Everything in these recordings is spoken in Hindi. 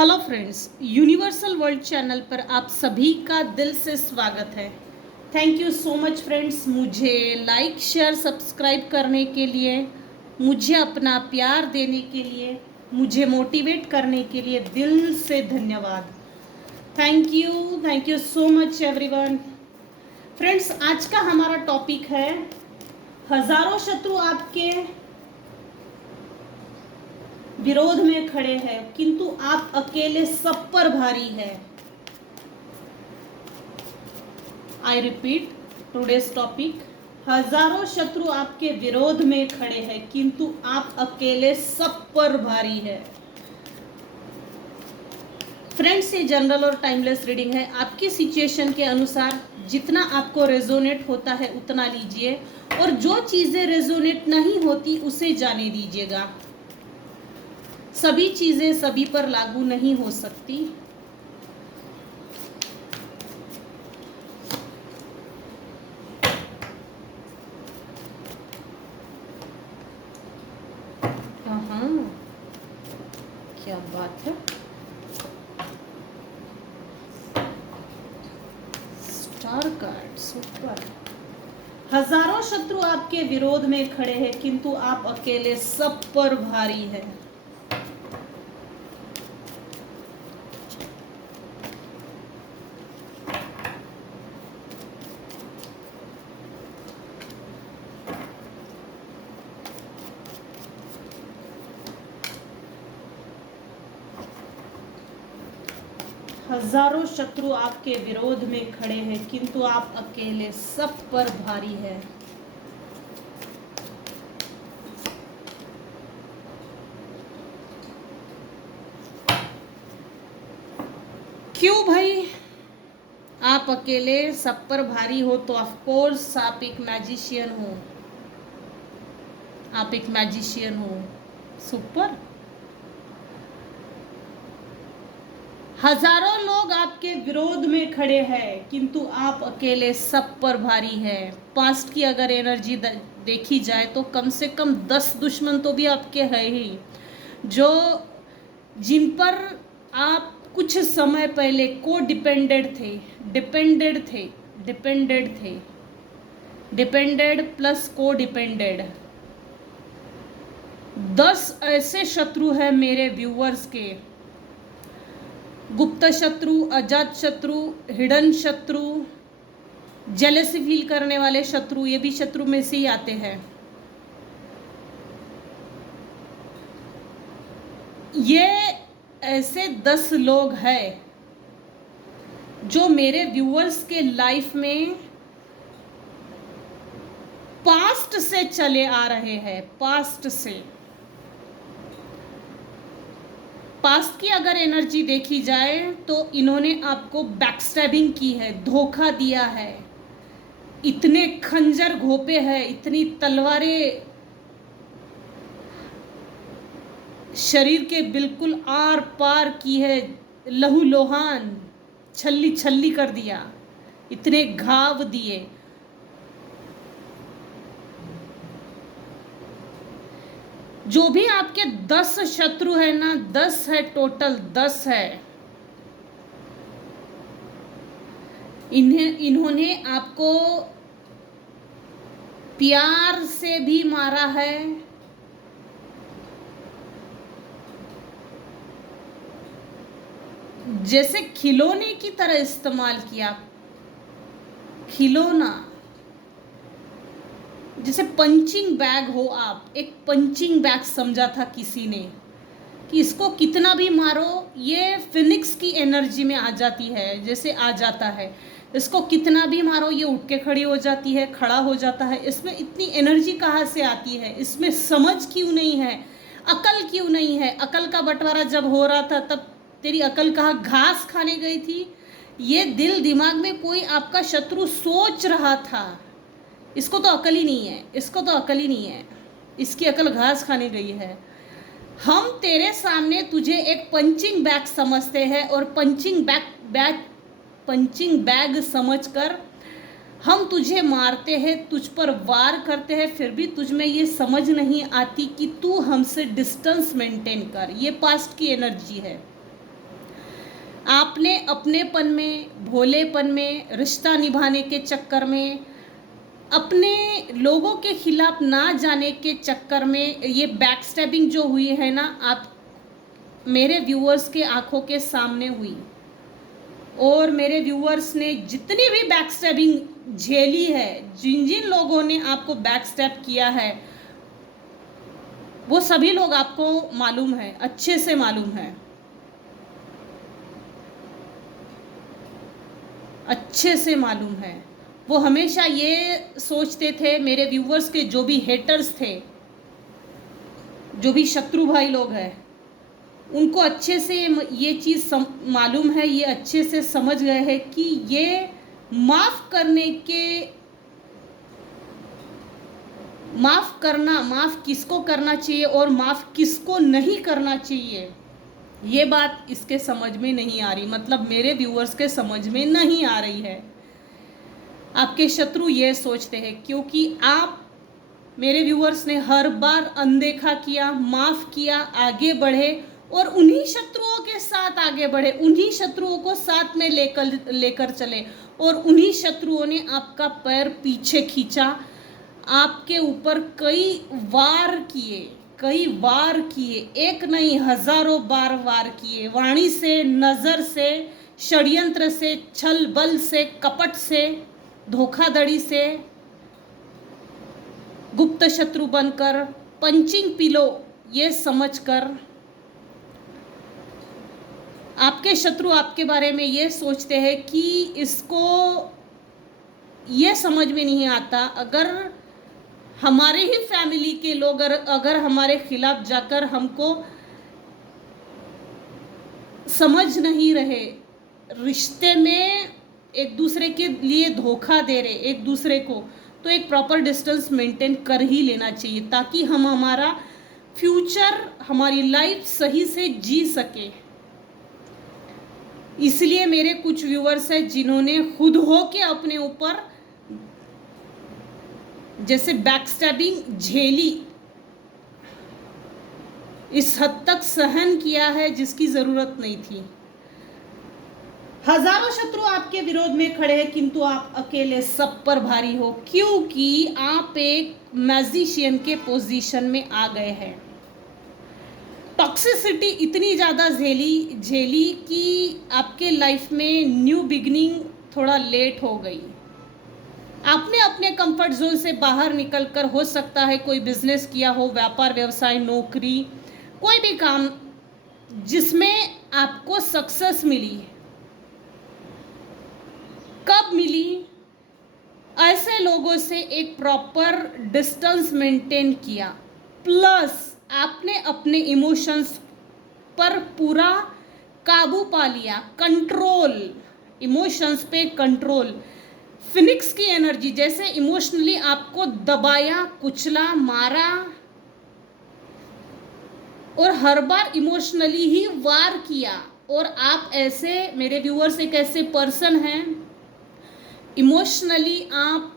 Hello friends, universal world channel पर आप सभी का दिल से स्वागत है। Thank you so much friends, मुझे लाइक शेयर सब्सक्राइब करने के लिए, मुझे अपना प्यार देने के लिए, मुझे मोटिवेट करने के लिए दिल से धन्यवाद। Thank you so much everyone. Friends, आज का हमारा टॉपिक है हजारों शत्रु आपके विरोध में खड़े हैं किंतु आप अकेले सब पर भारी है। आई रिपीट टुडेस टॉपिक, हजारों शत्रु आपके विरोध में खड़े हैं किंतु आप अकेले सब पर भारी है। फ्रेंड्स, ये जनरल और टाइमलेस रीडिंग है। आपकी सिचुएशन के अनुसार जितना आपको रेजोनेट होता है उतना लीजिए, और जो चीजें रेजोनेट नहीं होती उसे जाने दीजिएगा। सभी चीजें सभी पर लागू नहीं हो सकती। हाँ, क्या बात है। Star card super. हजारों शत्रु आपके विरोध में खड़े हैं किंतु आप अकेले सब पर भारी है। हजारों शत्रु आपके विरोध में खड़े हैं किंतु आप अकेले सब पर भारी है। क्यों भाई आप अकेले सब पर भारी हो? तो ऑफ कोर्स आप एक मैजिशियन हो, आप एक मैजिशियन हो। सुपर। हजारों लोग आपके विरोध में खड़े हैं किंतु आप अकेले सब पर भारी है। पास्ट की अगर एनर्जी देखी जाए तो कम से कम 10 दुश्मन तो भी आपके है ही, जो जिन पर आप कुछ समय पहले को डिपेंडेड थे, डिपेंडेड प्लस को डिपेंडेड। 10 ऐसे शत्रु हैं मेरे व्यूअर्स के, गुप्त शत्रु, अजात शत्रु, हिडन शत्रु, जेलसी फील करने वाले शत्रु, ये भी शत्रु में से ही आते हैं। ये ऐसे 10 लोग हैं जो मेरे व्यूअर्स के लाइफ में पास्ट से चले आ रहे हैं। पास्ट की अगर एनर्जी देखी जाए तो इन्होंने आपको बैकस्टैबिंग की है, धोखा दिया है, इतने खंजर घोपे हैं, इतनी तलवारें शरीर के बिल्कुल आर पार की है, लहू लोहान छल्ली छल्ली कर दिया, इतने घाव दिए। जो भी आपके 10 शत्रु है ना, 10 है टोटल, 10 है। इन्होंने आपको प्यार से भी मारा है, जैसे खिलौने की तरह इस्तेमाल किया। खिलौना, जैसे पंचिंग बैग हो, आप एक पंचिंग बैग समझा था किसी ने कि इसको कितना भी मारो ये फिनिक्स की एनर्जी में आ जाती है, जैसे आ जाता है। इसको कितना भी मारो ये उठ के खड़ी हो जाती है, खड़ा हो जाता है। इसमें इतनी एनर्जी कहाँ से आती है? इसमें समझ क्यों नहीं है? अकल क्यों नहीं है? अकल का बंटवारा जब हो रहा था तब तेरी अकल कहाँ घास खाने गई थी? ये दिल दिमाग में कोई आपका शत्रु सोच रहा था, इसको तो अकल ही नहीं है, इसको तो अकल ही नहीं है, इसकी अकल घास खाने गई है। हम तेरे सामने तुझे एक पंचिंग बैग समझते हैं, और पंचिंग बैग समझकर हम तुझे मारते हैं, तुझ पर वार करते हैं, फिर भी तुझ में ये समझ नहीं आती कि तू हमसे डिस्टेंस मेंटेन कर। ये पास्ट की एनर्जी है। आपने अपनेपन में, भोलेपन में, रिश्ता निभाने के चक्कर में, अपने लोगों के खिलाफ ना जाने के चक्कर में ये बैक स्टैबिंग जो हुई है ना, आप मेरे व्यूअर्स के आंखों के सामने हुई। और मेरे व्यूअर्स ने जितनी भी बैक स्टैबिंग झेली है, जिन जिन लोगों ने आपको बैक स्टैब किया है, वो सभी लोग आपको मालूम है, अच्छे से मालूम है, अच्छे से मालूम है। वो हमेशा ये सोचते थे, मेरे व्यूवर्स के जो भी हेटर्स थे, जो भी शत्रु भाई लोग हैं, उनको अच्छे से ये चीज़ मालूम है, ये अच्छे से समझ गए हैं कि ये माफ़ करना, माफ़ किसको करना चाहिए और माफ़ किसको नहीं करना चाहिए, ये बात इसके समझ में नहीं आ रही। मतलब मेरे व्यूअर्स के समझ में नहीं आ रही है। आपके शत्रु ये सोचते हैं, क्योंकि आप मेरे व्यूअर्स ने हर बार अनदेखा किया, माफ़ किया, आगे बढ़े और उन्हीं शत्रुओं के साथ आगे बढ़े, उन्हीं शत्रुओं को साथ में लेकर चले और उन्हीं शत्रुओं ने आपका पैर पीछे खींचा, आपके ऊपर कई वार किए, एक नहीं हजारों बार वार किए, वाणी से, नज़र से, षड्यंत्र से, छल बल से, कपट से, धोखाधड़ी से, गुप्त शत्रु बनकर, पंचिंग पिलो ये समझकर। आपके शत्रु आपके बारे में ये सोचते हैं कि इसको ये समझ में नहीं आता, अगर हमारे ही फैमिली के लोग अगर हमारे खिलाफ जाकर हमको समझ नहीं रहे, रिश्ते में एक दूसरे के लिए धोखा दे रहे एक दूसरे को, तो एक प्रॉपर डिस्टेंस मेंटेन कर ही लेना चाहिए, ताकि हम हमारा फ्यूचर, हमारी लाइफ सही से जी सके। इसलिए मेरे कुछ व्यूअर्स हैं जिन्होंने खुद हो के अपने ऊपर जैसे बैकस्टैबिंग झेली, इस हद तक सहन किया है जिसकी जरूरत नहीं थी। हजारों शत्रु आपके विरोध में खड़े हैं, किंतु आप अकेले सब पर भारी हो, क्योंकि आप एक मैजिशियन के पोजीशन में आ गए हैं। टॉक्सिसिटी इतनी ज़्यादा झेली कि आपके लाइफ में न्यू बिगिनिंग थोड़ा लेट हो गई। आपने अपने कंफर्ट जोन से बाहर निकलकर, हो सकता है कोई बिजनेस किया हो, व्यापार, व्यवसाय, नौकरी, कोई भी काम जिसमें आपको सक्सेस मिली। कब मिली? ऐसे लोगों से एक प्रॉपर डिस्टेंस मेंटेन किया, प्लस आपने अपने इमोशंस पर पूरा काबू पा लिया, कंट्रोल, इमोशंस पे कंट्रोल। फिनिक्स की एनर्जी जैसे इमोशनली आपको दबाया, कुचला, मारा और हर बार इमोशनली ही वार किया। और आप ऐसे, मेरे व्यूअर्स एक ऐसे पर्सन हैं, इमोशनली आप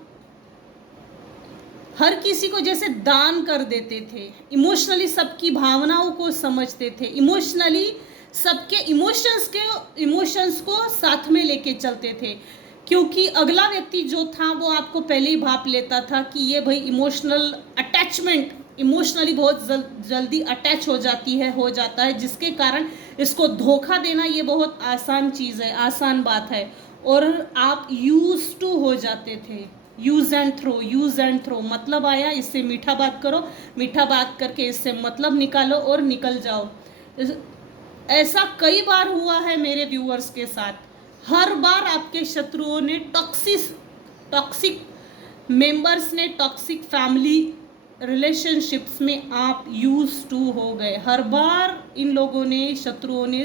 हर किसी को जैसे दान कर देते थे, इमोशनली सबकी भावनाओं को समझते थे, इमोशनली सबके इमोशंस को साथ में लेके चलते थे, क्योंकि अगला व्यक्ति जो था वो आपको पहले ही भाप लेता था कि ये भाई इमोशनल अटैचमेंट, इमोशनली बहुत जल्दी अटैच हो जाता है, जिसके कारण इसको धोखा देना ये बहुत आसान चीज़ है, आसान बात है। और आप यूज टू हो जाते थे, यूज एंड थ्रो, मतलब आया इससे मीठा बात करो, मीठा बात करके इससे मतलब निकालो और निकल जाओ। ऐसा कई बार हुआ है मेरे व्यूअर्स के साथ। हर बार आपके शत्रुओं ने, टॉक्सिक मेंबर्स ने, टॉक्सिक फैमिली रिलेशनशिप्स में आप यूज टू हो गए। हर बार इन लोगों ने, शत्रुओं ने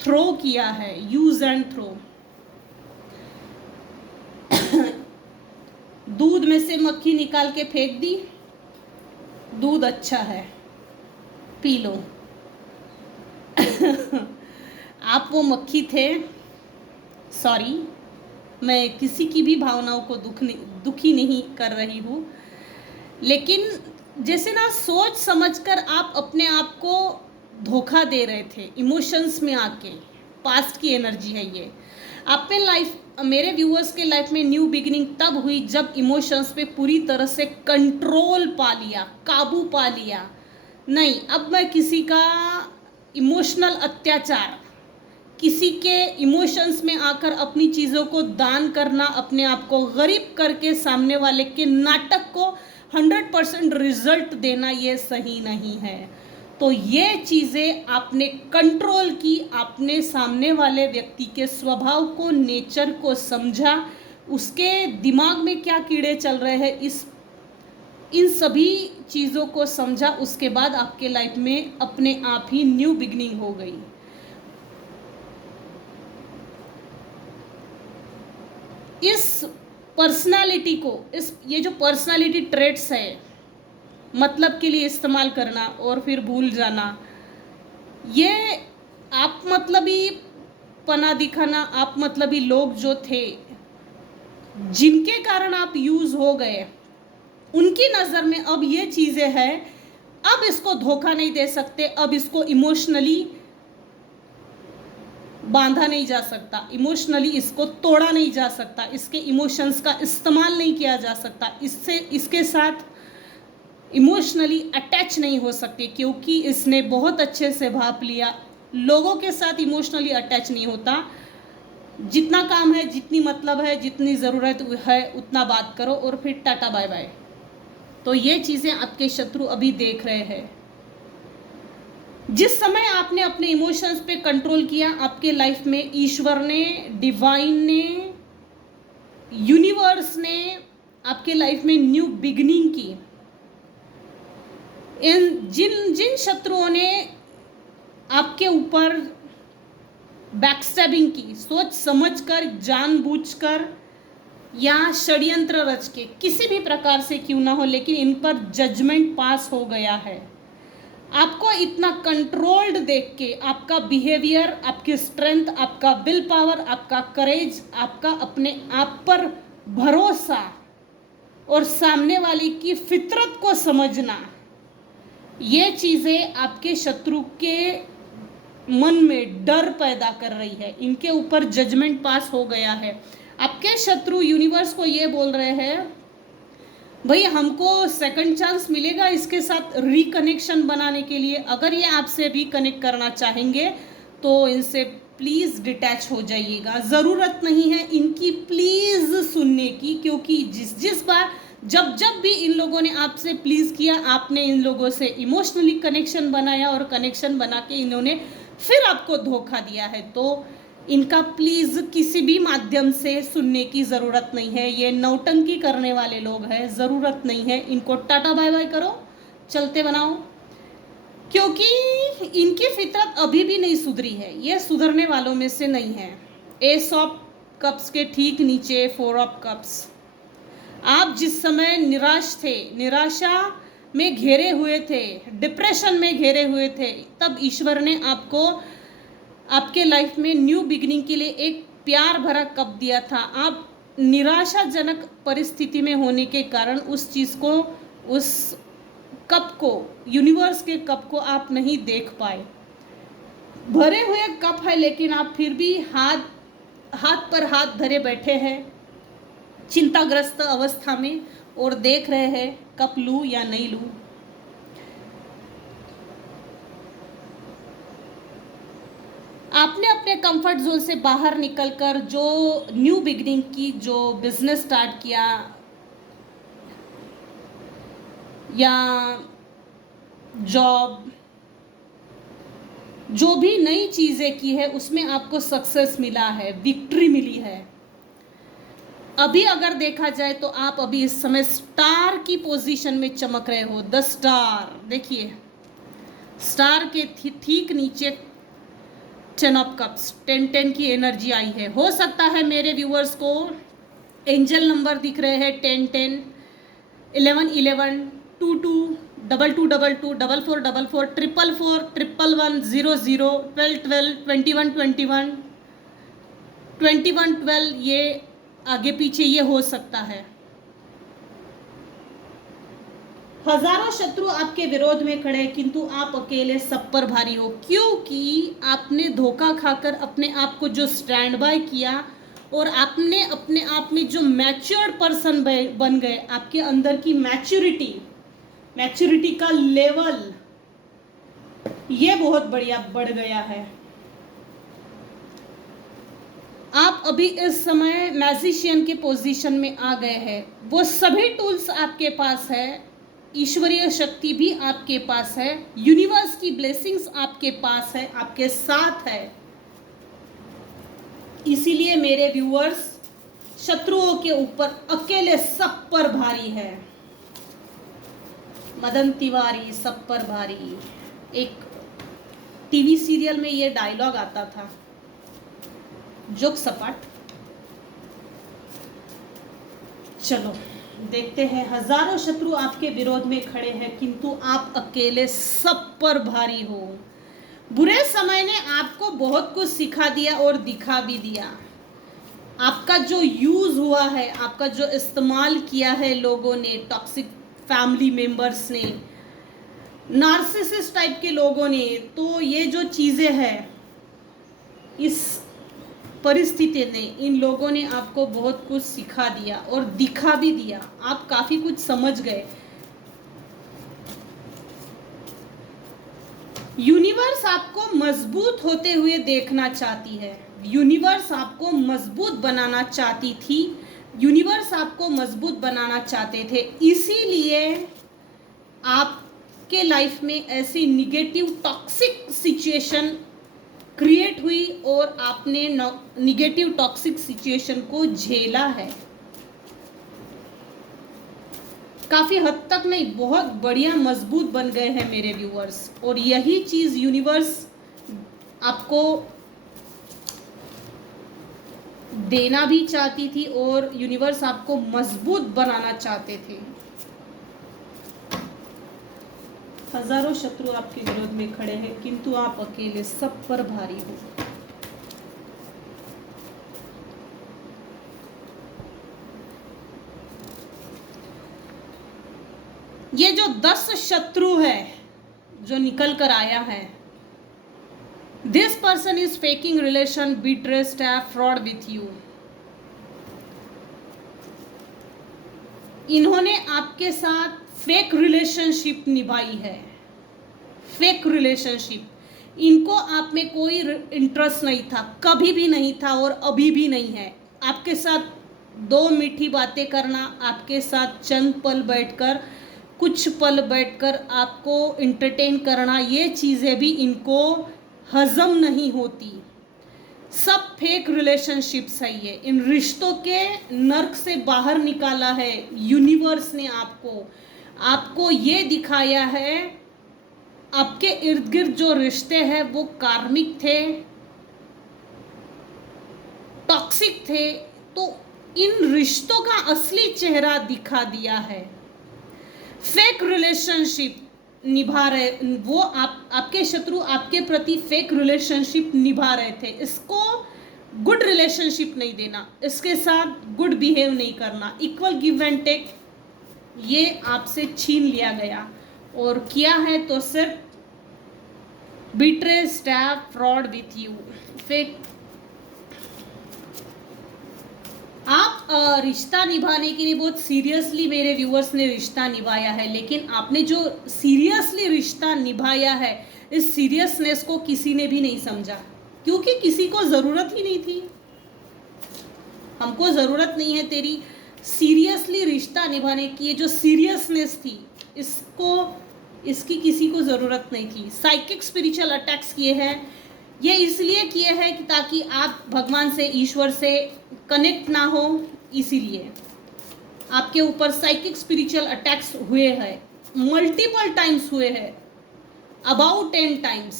थ्रो किया है, यूज एंड थ्रो। दूध में से मक्खी निकाल के फेंक दी, दूध अच्छा है, पी लो। आप वो मक्खी थे। सॉरी, मैं किसी की भी भावनाओं को दुखी नहीं कर रही हूँ, लेकिन जैसे ना सोच समझकर आप अपने आप को धोखा दे रहे थे इमोशंस में आके। पास्ट की एनर्जी है ये। आप में लाइफ, मेरे व्यूअर्स के लाइफ में न्यू बिगिनिंग तब हुई जब इमोशंस पे पूरी तरह से कंट्रोल पा लिया, काबू पा लिया। नहीं, अब मैं किसी का इमोशनल अत्याचार, किसी के इमोशंस में आकर अपनी चीज़ों को दान करना, अपने आप को गरीब करके सामने वाले के नाटक को 100% रिजल्ट देना, ये सही नहीं है। तो ये चीज़ें आपने कंट्रोल की, आपने सामने वाले व्यक्ति के स्वभाव को, नेचर को समझा, उसके दिमाग में क्या कीड़े चल रहे हैं, इन सभी चीज़ों को समझा, उसके बाद आपके लाइफ में अपने आप ही न्यू बिगनिंग हो गई। इस पर्सनालिटी को, ये जो पर्सनालिटी ट्रेट्स है, मतलब के लिए इस्तेमाल करना और फिर भूल जाना, ये आप मतलबी पना दिखाना, आप मतलबी लोग जो थे जिनके कारण आप यूज हो गए, उनकी नज़र में अब ये चीज़ें हैं, अब इसको धोखा नहीं दे सकते, अब इसको इमोशनली बांधा नहीं जा सकता, इमोशनली इसको तोड़ा नहीं जा सकता, इसके इमोशंस का इस्तेमाल नहीं किया जा सकता, इसके साथ इमोशनली अटैच नहीं हो सकते, क्योंकि इसने बहुत अच्छे से भाप लिया। लोगों के साथ इमोशनली अटैच नहीं होता। जितना काम है, जितनी मतलब है, जितनी ज़रूरत है उतना बात करो और फिर टाटा बाय बाय। तो ये चीज़ें आपके शत्रु अभी देख रहे हैं। जिस समय आपने अपने इमोशंस पे कंट्रोल किया, आपके लाइफ में ईश्वर ने, डिवाइन ने, यूनिवर्स ने आपके लाइफ में न्यू बिगनिंग की। जिन शत्रुओं ने आपके ऊपर बैकस्टैबिंग की, सोच समझकर, जानबूझकर या षड्यंत्र रच के, किसी भी प्रकार से क्यों ना हो, लेकिन इन पर जजमेंट पास हो गया है। आपको इतना कंट्रोल्ड देख के, आपका बिहेवियर, आपकी स्ट्रेंथ, आपका विल पावर, आपका करेज, आपका अपने आप पर भरोसा और सामने वाले की फितरत को समझना, ये चीज़ें आपके शत्रु के मन में डर पैदा कर रही है। इनके ऊपर जजमेंट पास हो गया है। आपके शत्रु यूनिवर्स को ये बोल रहे हैं, भाई हमको सेकंड चांस मिलेगा इसके साथ रिकनेक्शन बनाने के लिए। अगर ये आपसे रिकनेक्ट करना चाहेंगे तो इनसे प्लीज़ डिटैच हो जाइएगा। ज़रूरत नहीं है इनकी प्लीज़ सुनने की, क्योंकि जिस बार जब भी इन लोगों ने आपसे प्लीज़ किया, आपने इन लोगों से इमोशनली कनेक्शन बनाया और कनेक्शन बना के इन्होंने फिर आपको धोखा दिया है। तो इनका प्लीज़ किसी भी माध्यम से सुनने की ज़रूरत नहीं है। ये नौटंकी करने वाले लोग हैं, ज़रूरत नहीं है। इनको टाटा बाय बाय करो, चलते बनाओ, क्योंकि इनकी फितरत अभी भी नहीं सुधरी है। ये सुधरने वालों में से नहीं है। एस ऑफ कप्स के ठीक नीचे 4 ऑफ कप्स। आप जिस समय निराश थे, निराशा में घेरे हुए थे, डिप्रेशन में घेरे हुए थे, तब ईश्वर ने आपको आपके लाइफ में न्यू बिगिनिंग के लिए एक प्यार भरा कप दिया था। आप निराशाजनक परिस्थिति में होने के कारण उस चीज़ को, उस कप को, यूनिवर्स के कप को आप नहीं देख पाए। भरे हुए कप है, लेकिन आप फिर भी हाथ पर हाथ धरे बैठे हैं चिंताग्रस्त अवस्था में और देख रहे हैं कप लूं या नहीं लूं। आपने अपने कंफर्ट जोन से बाहर निकलकर जो न्यू बिगिनिंग की, जो बिजनेस स्टार्ट किया या जॉब, जो भी नई चीज़ें की है, उसमें आपको सक्सेस मिला है, विक्ट्री मिली है। अभी अगर देखा जाए तो आप अभी इस समय स्टार की पोजीशन में चमक रहे हो। द स्टार देखिए, स्टार के ठीक नीचे 10 ऑफ कप्स, 10 की एनर्जी आई है। हो सकता है मेरे व्यूअर्स को एंजल नंबर दिख रहे हैं 10 10, 11 11, 2 2, 2 2 2 2, 4 4 4 4, 4 4, 1 1 0 0, 12 12, 21 21, 21 12, ये आगे पीछे ये हो सकता है। हजारों शत्रु आपके विरोध में खड़े हैं, किंतु आप अकेले सब पर भारी हो, क्योंकि आपने धोखा खाकर अपने आप को जो स्टैंड बाय किया और आपने अपने आप में जो मैच्योर्ड पर्सन बन गए, आपके अंदर की मैच्योरिटी का लेवल ये बहुत बढ़िया बढ़ गया है। आप अभी इस समय मैजिशियन के पोजीशन में आ गए हैं। वो सभी टूल्स आपके पास है, ईश्वरीय शक्ति भी आपके पास है, यूनिवर्स की ब्लेसिंग्स आपके पास है, आपके साथ है। इसीलिए मेरे व्यूअर्स, शत्रुओं के ऊपर अकेले सब पर भारी है। मदन तिवारी सब पर भारी, एक टीवी सीरियल में ये डायलॉग आता था, जोक सपाट। चलो देखते हैं। हजारों शत्रु आपके विरोध में खड़े हैं, किंतु आप अकेले सब पर भारी हो। बुरे समय ने आपको बहुत कुछ सिखा दिया और दिखा भी दिया। आपका जो यूज हुआ है, आपका जो इस्तेमाल किया है लोगों ने, टॉक्सिक फैमिली मेंबर्स ने, नार्सिसिस्ट टाइप के लोगों ने, तो ये जो चीजें हैं, इस परिस्थिति ने, इन लोगों ने आपको बहुत कुछ सिखा दिया और दिखा भी दिया। आप काफी कुछ समझ गए। यूनिवर्स आपको मजबूत होते हुए देखना चाहती है। यूनिवर्स आपको मजबूत बनाना चाहती थी, यूनिवर्स आपको मजबूत बनाना चाहते थे। इसीलिए आपके लाइफ में ऐसी निगेटिव टॉक्सिक सिचुएशन क्रिएट हुई और आपने निगेटिव टॉक्सिक सिचुएशन को झेला है। काफी हद तक नहीं, बहुत बढ़िया मजबूत बन गए हैं मेरे व्यूअर्स। और यही चीज यूनिवर्स आपको देना भी चाहती थी और यूनिवर्स आपको मजबूत बनाना चाहते थे। हजारों शत्रु आपके विरोध में खड़े हैं, किंतु आप अकेले सब पर भारी हो। ये जो 10 शत्रु है जो निकल कर आया है, this person is faking relation, betray, staff, fraud with you. इन्होंने आपके साथ फेक रिलेशनशिप निभाई है। Fake relationship. इनको आप में कोई इंटरेस्ट नहीं था, कभी भी नहीं था और अभी भी नहीं है। आपके साथ दो मीठी बातें करना, आपके साथ चंद पल बैठकर, कुछ पल बैठकर आपको इंटरटेन करना, ये चीज़ें भी इनको हजम नहीं होती। सब फेक रिलेशनशिप्स है ये। इन रिश्तों के नर्क से बाहर निकाला है यूनिवर्स ने आपको ये दिखाया है। आपके इर्द गिर्द जो रिश्ते हैं वो कार्मिक थे, टॉक्सिक थे, तो इन रिश्तों का असली चेहरा दिखा दिया है। फेक रिलेशनशिप निभा रहे वो, आपके शत्रु आपके प्रति फेक रिलेशनशिप निभा रहे थे। इसको गुड रिलेशनशिप नहीं देना, इसके साथ गुड बिहेव नहीं करना, इक्वल गिव एंड टेक, ये आपसे छीन लिया गया। और किया है तो सिर्फ betray, stab, fraud with you, fake. आप रिश्ता निभाने के लिए बहुत सीरियसली मेरे व्यूअर्स ने रिश्ता निभाया है, लेकिन आपने जो सीरियसली रिश्ता निभाया है, इस सीरियसनेस को किसी ने भी नहीं समझा, क्योंकि किसी को ज़रूरत ही नहीं थी। हमको ज़रूरत नहीं है तेरी सीरियसली रिश्ता निभाने की। ये जो सीरियसनेस थी, इसकी किसी को ज़रूरत नहीं थी। साइकिक स्पिरिचुअल अटैक्स किए हैं, ये इसलिए किए हैं कि ताकि आप भगवान से, ईश्वर से कनेक्ट ना हो, इसीलिए आपके ऊपर साइकिक स्पिरिचुअल अटैक्स हुए हैं, मल्टीपल टाइम्स हुए हैं, अबाउट 10 टाइम्स।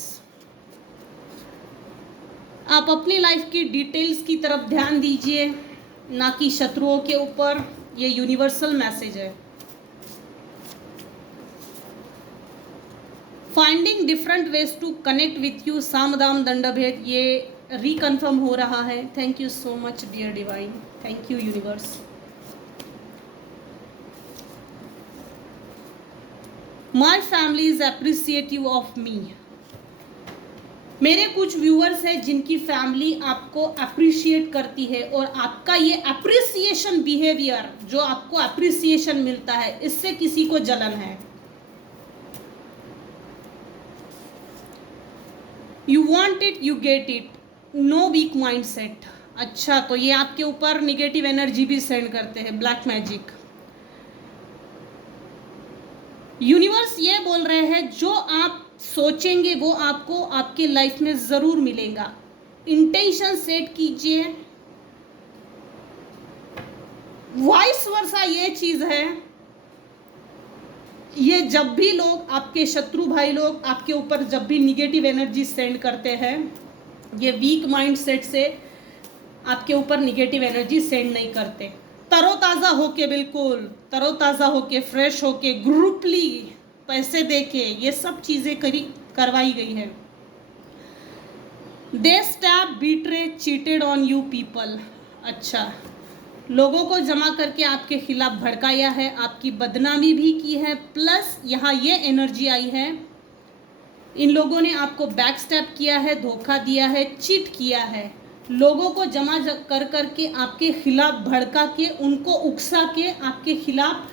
आप अपनी लाइफ की डिटेल्स की तरफ ध्यान दीजिए, ना कि शत्रुओं के ऊपर। ये यूनिवर्सल मैसेज है। Finding different ways to connect with you, साम दाम दंड भेद, ये रिकन्फर्म हो रहा है। Thank you so much dear divine, thank you universe. My family is appreciative of me. मेरे कुछ व्यूअर्स हैं जिनकी फैमिली आपको अप्रिशिएट करती है, और आपका ये अप्रिसिएशन बिहेवियर, जो आपको अप्रिसिएशन मिलता है, इससे किसी को जलन है। You want it you get it, no weak mind set. अच्छा, तो ये आपके ऊपर निगेटिव एनर्जी भी सेंड करते हैं, ब्लैक मैजिक। यूनिवर्स ये बोल रहे हैं जो आप सोचेंगे वो आपको आपके लाइफ में ज़रूर मिलेगा। इंटेंशन सेट कीजिए। वाइस वर्सा ये चीज़ है, ये जब भी लोग, आपके शत्रु भाई लोग आपके ऊपर जब भी निगेटिव एनर्जी सेंड करते हैं, ये वीक माइंड सेट से आपके ऊपर निगेटिव एनर्जी सेंड नहीं करते। तरोताज़ा होके, बिल्कुल तरोताज़ा होके, फ्रेश होके, ग्रुपली पैसे देके, ये सब चीज़ें करवाई गई है। They stab, betray, cheated on you people. अच्छा, लोगों को जमा करके आपके खिलाफ भड़काया है, आपकी बदनामी भी की है, प्लस यहाँ ये एनर्जी आई है, इन लोगों ने आपको बैक स्टैप किया है, धोखा दिया है, चीट किया है। लोगों को जमा कर करके आपके खिलाफ भड़का के, उनको उकसा के आपके खिलाफ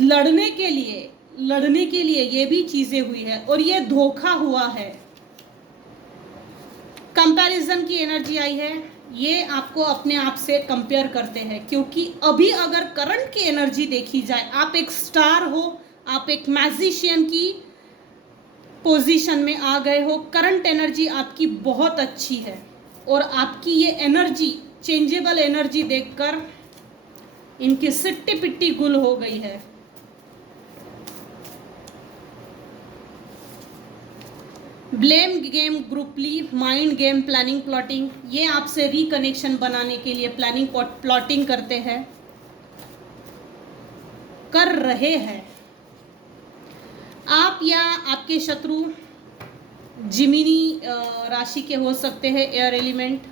लड़ने के लिए ये भी चीज़ें हुई है, और ये धोखा हुआ है। कंपैरिजन की एनर्जी आई है, ये आपको अपने आप से कंपेयर करते हैं, क्योंकि अभी अगर करंट की एनर्जी देखी जाए, आप एक स्टार हो, आप एक मैजिशियन की पोजीशन में आ गए हो, करंट एनर्जी आपकी बहुत अच्छी है, और आपकी ये एनर्जी, चेंजेबल एनर्जी देखकर इनकी सिट्टी पिट्टी गुल हो गई है। ब्लेम गेम, ग्रुपली, माइंड गेम, प्लानिंग, प्लॉटिंग, ये आपसे रिकनेक्शन बनाने के लिए प्लानिंग प्लॉटिंग करते हैं, कर रहे हैं। आप या आपके शत्रु जिमिनी राशि के हो सकते हैं, air element.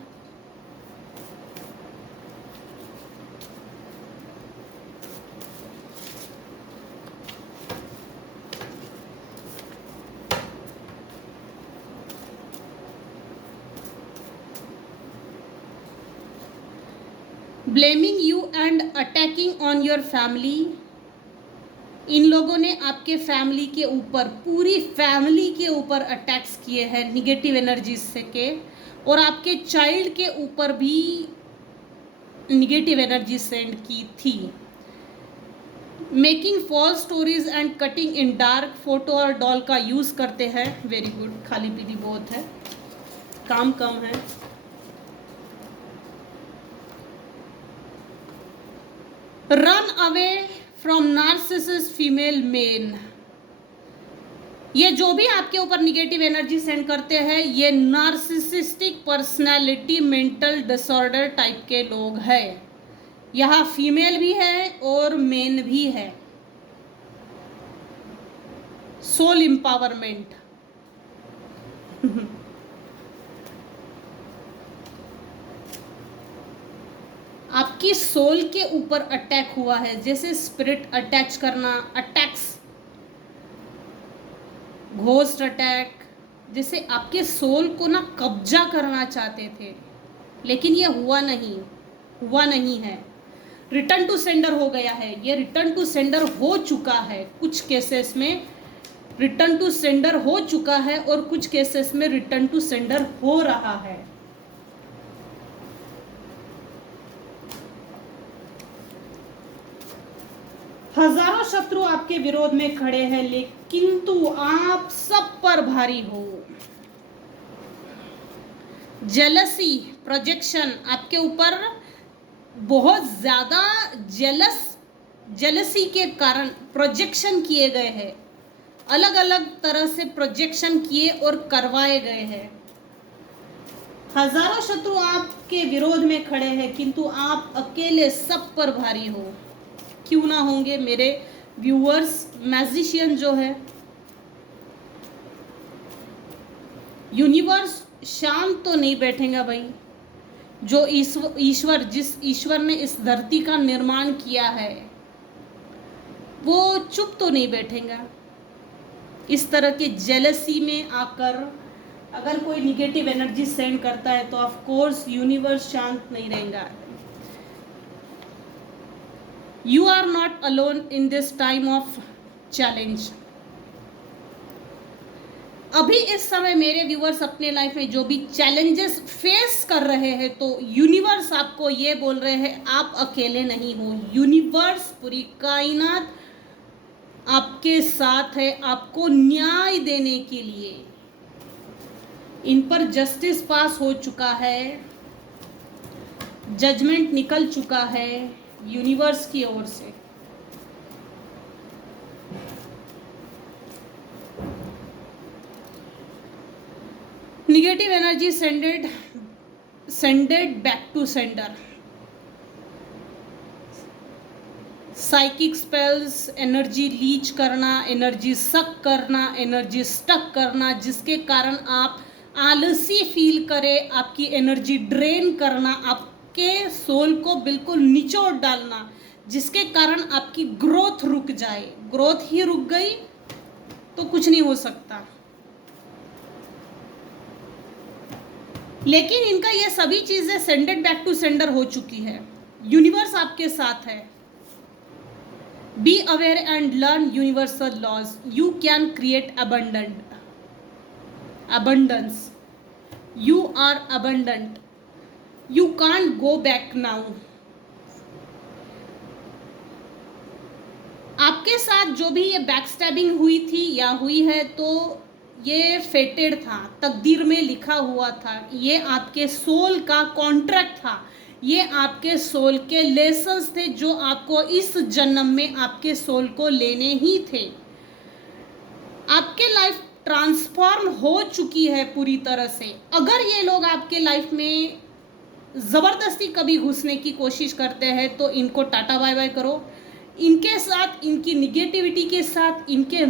Blaming you and attacking on your family, इन लोगों ने आपके फैमिली के ऊपर, पूरी फैमिली के ऊपर अटैक्स किए हैं निगेटिव एनर्जी से के, और आपके चाइल्ड के ऊपर भी निगेटिव एनर्जी सेंड की थी। Making false stories and cutting in dark, photo और डॉल का यूज़ करते हैं। वेरी गुड, खाली पीली बहुत है, काम कम है। Run away from narcissist female main, ये जो भी आपके ऊपर निगेटिव एनर्जी सेंड करते हैं, ये narcissistic personality, mental disorder type के लोग हैं। यहाँ फीमेल भी है और मेन भी है। सोल एम्पावरमेंट आपकी सोल के ऊपर अटैक हुआ है, जैसे स्पिरिट अटैच करना, अटैक्स, घोस्ट अटैक, जैसे आपके सोल को ना कब्जा करना चाहते थे, लेकिन ये हुआ नहीं है। रिटर्न टू सेंडर हो गया है, ये रिटर्न टू सेंडर हो चुका है। कुछ केसेस में रिटर्न टू सेंडर हो चुका है, और कुछ केसेस में रिटर्न टू सेंडर हो रहा है। हजारों शत्रु आपके विरोध में खड़े हैं, लेकिन तो आप सब पर भारी हो। जेलसी, प्रोजेक्शन, आपके ऊपर बहुत ज़्यादा जेलसी के कारण प्रोजेक्शन किए गए हैं, अलग अलग तरह से प्रोजेक्शन किए और करवाए गए हैं। हजारों शत्रु आपके विरोध में खड़े हैं, किंतु आप अकेले सब पर भारी हो। क्यों ना होंगे मेरे व्यूअर्स? मैजिशियन जो है, यूनिवर्स शांत तो नहीं बैठेगा भाई। जो ईश्वर, जिस ईश्वर ने इस धरती का निर्माण किया है, वो चुप तो नहीं बैठेगा। इस तरह के जेलसी में आकर अगर कोई निगेटिव एनर्जी सेंड करता है तो ऑफ कोर्स यूनिवर्स शांत नहीं रहेगा। You are not alone in this time of challenge. अभी इस समय मेरे व्यूअर्स अपने लाइफ में जो भी चैलेंजेस फेस कर रहे हैं तो यूनिवर्स आपको ये बोल रहे हैं आप अकेले नहीं हो। यूनिवर्स, पूरी कायनात आपके साथ है, आपको न्याय देने के लिए। इन पर जस्टिस पास हो चुका है, जजमेंट निकल चुका है यूनिवर्स की ओर से। Negative energy sended back to sender. Psychic spells, energy leech करना, एनर्जी सक करना, एनर्जी स्टक करना, जिसके कारण आप आलसी फील करें, आपकी एनर्जी ड्रेन करना, आपके सोल को बिल्कुल निचोड़ डालना, जिसके कारण आपकी ग्रोथ रुक जाए। ग्रोथ ही रुक गई तो कुछ नहीं हो सकता। लेकिन इनका ये सभी चीजें सेंडेड बैक टू सेंडर हो चुकी है। यूनिवर्स आपके साथ है। Be aware and learn universal laws. You can create abundance. You are abundant. You can't go back now. आपके साथ जो भी ये बैकस्टैबिंग हुई थी या हुई है तो ये फेटेड था, तकदीर में लिखा हुआ था। ये आपके सोल का कॉन्ट्रैक्ट था, ये आपके सोल के लेसन्स थे जो आपको इस जन्म में आपके सोल को लेने ही थे। आपके लाइफ ट्रांसफॉर्म हो चुकी है पूरी तरह से। अगर ये लोग आपके लाइफ में ज़बरदस्ती कभी घुसने की कोशिश करते हैं तो इनको टाटा बाय बाय करो। इनके साथ, इनकी निगेटिविटी के साथ, इनके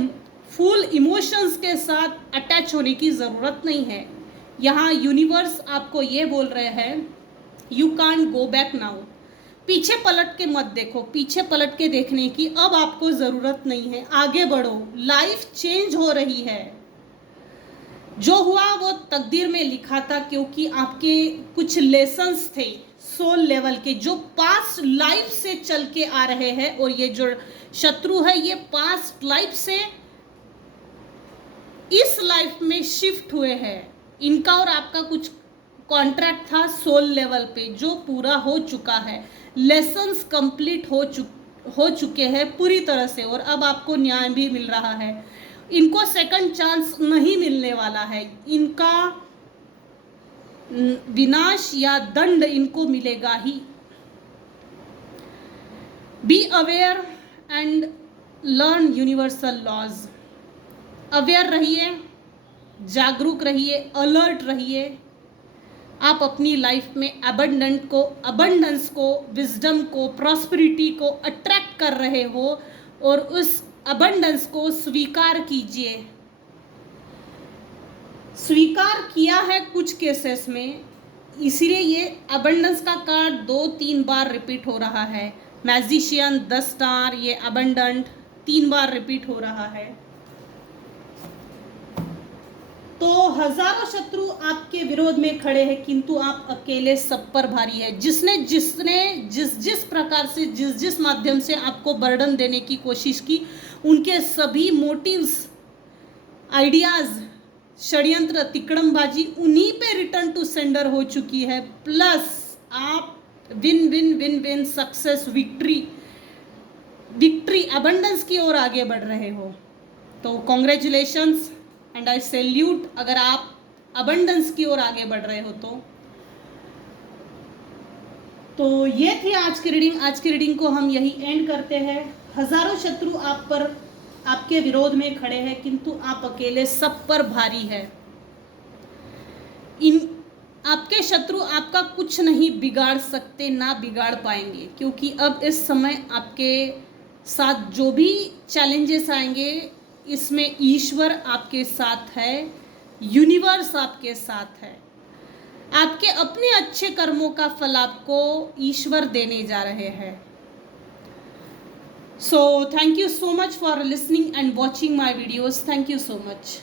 फुल इमोशंस के साथ अटैच होने की ज़रूरत नहीं है। यहाँ यूनिवर्स आपको ये बोल रहे हैं you can't go back now. पीछे पलट के मत देखो, पीछे पलट के देखने की अब आपको ज़रूरत नहीं है। आगे बढ़ो, लाइफ चेंज हो रही है। जो हुआ वो तकदीर में लिखा था, क्योंकि आपके कुछ लेसन्स थे सोल लेवल के जो पास्ट लाइफ से चल के आ रहे हैं, और ये जो शत्रु है ये पास्ट लाइफ से इस लाइफ में शिफ्ट हुए हैं। इनका और आपका कुछ कॉन्ट्रैक्ट था सोल लेवल पे जो पूरा हो चुका है। लेसन्स कंप्लीट हो चुके हैं पूरी तरह से, और अब आपको न्याय भी मिल रहा है। इनको सेकंड चांस नहीं मिलने वाला है। इनका विनाश या दंड इनको मिलेगा ही। Be aware and learn universal laws. Aware रहिए, जागरूक रहिए, अलर्ट रहिए। आप अपनी लाइफ में अबंडेंस को, विजडम को, प्रॉस्पेरिटी को अट्रैक्ट कर रहे हो, और उस अबंडेंस को स्वीकार कीजिए। स्वीकार किया है कुछ केसेस में, इसीलिए ये अबंडेंस का कार्ड 2-3 बार रिपीट हो रहा है। मैजिशियन, 10 स्टार, ये अबंडेंट 3 बार रिपीट हो रहा है। तो हजारों शत्रु आपके विरोध में खड़े हैं, किंतु आप अकेले सब पर भारी है। जिसने जिस प्रकार से, जिस माध्यम से आपको बर्डन देने की कोशिश की, उनके सभी मोटिव्स, आइडियाज, षड्यंत्र, तिकड़मबाजी उन्हीं पे रिटर्न टू सेंडर हो चुकी है। प्लस आप win win win win success, victory abundance की ओर आगे बढ़ रहे हो। तो कॉन्ग्रेचुलेशंस एंड आई सैल्यूट अगर आप अबंडेंस की ओर आगे बढ़ रहे हो तो ये थी आज की रीडिंग। आज की रीडिंग को हम यही एंड करते हैं। हजारों शत्रु आप पर, आपके विरोध में खड़े हैं, किंतु आप अकेले सब पर भारी है। आपके शत्रु आपका कुछ नहीं बिगाड़ सकते, ना बिगाड़ पाएंगे, क्योंकि अब इस समय आपके साथ जो भी चैलेंजेस आएंगे इसमें ईश्वर आपके साथ है, यूनिवर्स आपके साथ है। आपके अपने अच्छे कर्मों का फल आपको ईश्वर देने जा रहे हैं। So thank you so much for listening and watching my videos. Thank you so much.